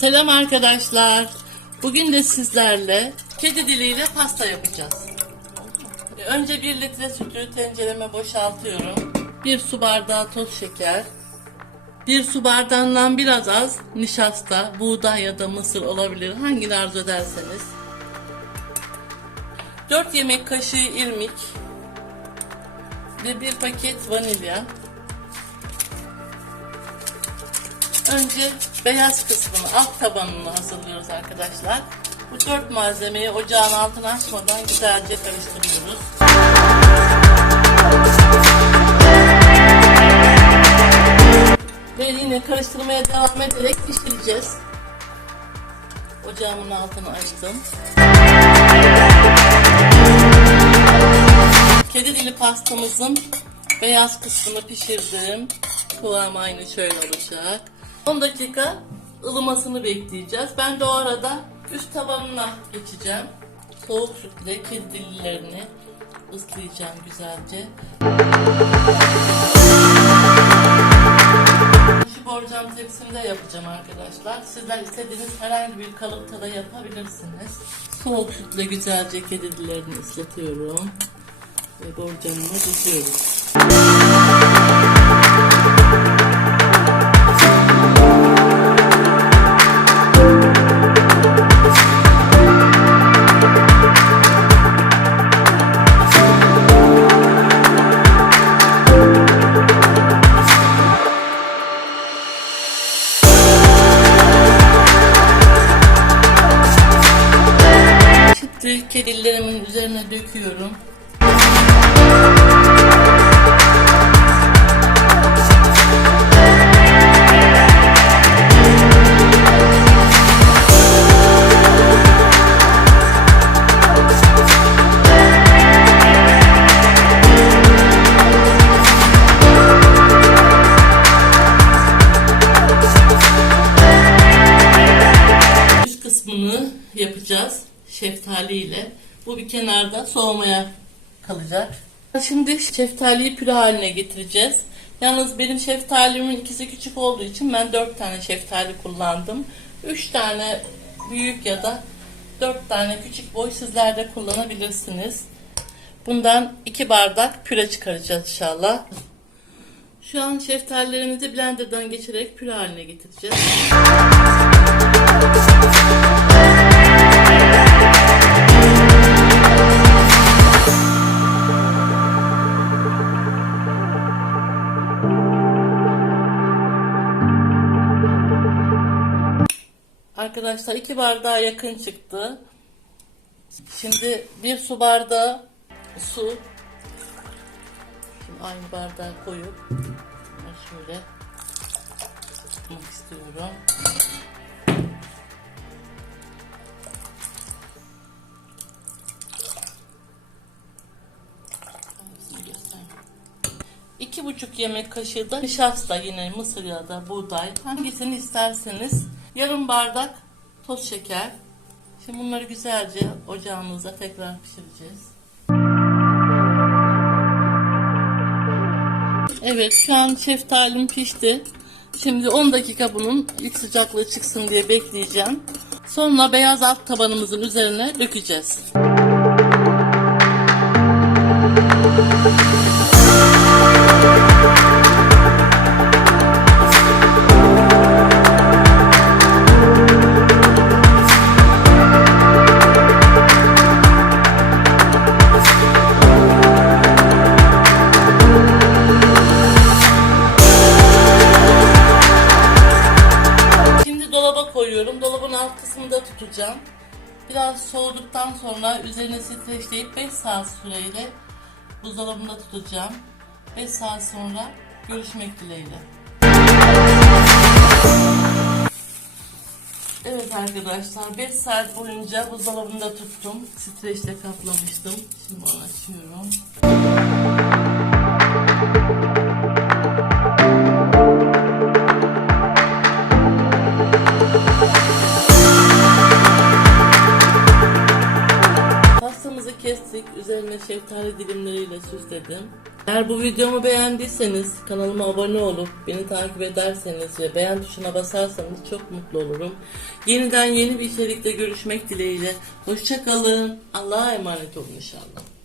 Selam arkadaşlar. Bugün de sizlerle kedi diliyle pasta yapacağız. Önce 1 litre sütü tencereme boşaltıyorum. 1 su bardağı toz şeker. 1 su bardağından biraz az nişasta, buğday ya da mısır olabilir. Hangini arzu ederseniz. 4 yemek kaşığı irmik ve 1 paket vanilya. Önce beyaz kısmını, alt tabanını hazırlıyoruz arkadaşlar. Bu dört malzemeyi ocağın altını açmadan güzelce karıştırıyoruz. Ve yine karıştırmaya devam ederek pişireceğiz. Ocağımın altını açtım. Kedi dili pastamızın beyaz kısmını pişirdim. Kıvamı aynı şöyle olacak. 10 dakika ılımasını bekleyeceğiz. Ben de o arada üst tabanına geçeceğim. Soğuk sütle kedi dillerini ıslayacağım güzelce. Şu borcam tepsimde yapacağım arkadaşlar. Sizler istediğiniz herhangi bir kalıpta da yapabilirsiniz. Soğuk sütle güzelce kedi dillerini ıslatıyorum. Ve borcamıma diziyoruz. Şimdi kedilerimin üzerine döküyorum. Yapacağız şeftali ile. Bu bir kenarda soğumaya kalacak. Şimdi şeftaliyi püre haline getireceğiz. Yalnız benim şeftalimin ikisi küçük olduğu için ben 4 tane şeftali kullandım. 3 tane büyük ya da 4 tane küçük boy sizler de kullanabilirsiniz. Bundan 2 bardak püre çıkaracağız inşallah. Şu an şeftalilerimizi blenderdan geçirerek püre haline getireceğiz. Arkadaşlar iki bardağa yakın çıktı. Şimdi bir su bardağı su. Şimdi aynı bardağa koyup şöyle tutmak istiyorum. İki buçuk yemek kaşığı da nişasta yine mısır ya da buğday hangisini isterseniz yarım bardak toz şeker. Şimdi bunları güzelce ocağımızda tekrar pişireceğiz. Evet şu an şeftalim pişti. Şimdi 10 dakika bunun ilk sıcaklığı çıksın diye bekleyeceğim. Sonra beyaz alt tabanımızın üzerine dökeceğiz. Tutacağım. Biraz soğuduktan sonra üzerine streçleyip 5 saat süreyle buzdolabında tutacağım. 5 saat sonra görüşmek dileğiyle. Evet arkadaşlar 5 saat boyunca buzdolabında tuttum. Streçle kaplamıştım. Şimdi onu açıyorum. Kestik. Üzerine şeftali dilimleriyle süsledim. Eğer bu videomu beğendiyseniz kanalıma abone olup beni takip ederseniz ve beğen tuşuna basarsanız çok mutlu olurum. Yeniden yeni bir içerikte görüşmek dileğiyle. Hoşçakalın. Allah'a emanet olun inşallah.